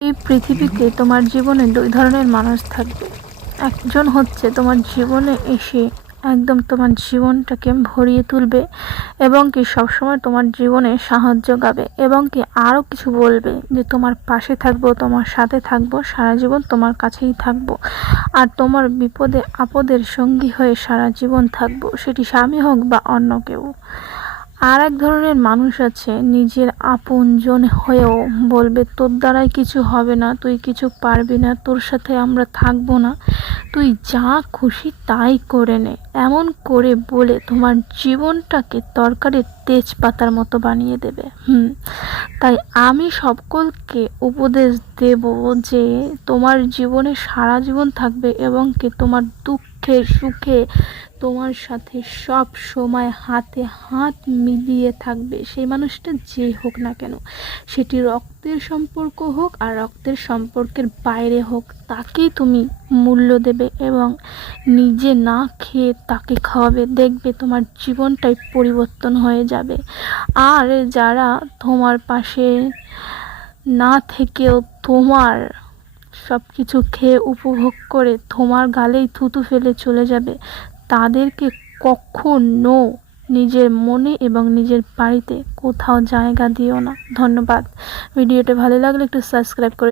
এই পৃথিবীতে তোমার জীবনে দুই ধরনের মানুষ থাকবে। একজন হচ্ছে তোমার জীবনে এসে একদম তোমার জীবনটাকে ভরিয়ে তুলবে এবং কি সবসময় তোমার জীবনে সাহায্য গাবে এবং কি আরও কিছু বলবে যে তোমার পাশে থাকবো, তোমার সাথে থাকবো, সারা জীবন তোমার কাছেই থাকবো, আর তোমার বিপদে আপদের সঙ্গী হয়ে সারা জীবন থাকবো, সেটি স্বামী হোক বা অন্য কেউ। আর এক ধরনের মানুষ আছে নিজের আপনজন হয়েও বলবে তোর দ্বারাই কিছু হবে না, তুই কিছু পারবি না, তোর সাথে আমরা থাকবো না, তুই যা খুশি তাই করে নে, এমন করে বলে তোমার জীবনটাকে তরকারির তেজপাতার মতো বানিয়ে দেবে। তাই আমি সকলকে উপদেশ দেব যে তোমার জীবনে সারা জীবন থাকবে এবং কি তোমার দুঃখে সুখে তোমার সাথে সব সময় হাতে হাত মিলিয়ে থাকবে, সেই মানুষটা যেই হোক না কেন, সেটি রক্তের সম্পর্ক হোক আর রক্তের সম্পর্কের বাইরে হোক, তাকেই তুমি মূল্য দেবে এবং নিজে না খেয়ে তাকে খাওয়াবে। দেখবে তোমার জীবনটাই পরিবর্তন হয়ে যাবে। আর যারা তোমার পাশে না থেকেও তোমার সব কিছু খেয়ে উপভোগ করে তোমার গালেই থুতু ফেলে চলে যাবে, তাদেরকে কখনো নিজের মনে এবং নিজের বাড়িতে কোথাও জায়গা দিও না। ধন্যবাদ। ভিডিওটা ভালো লাগলে একটু সাবস্ক্রাইব করে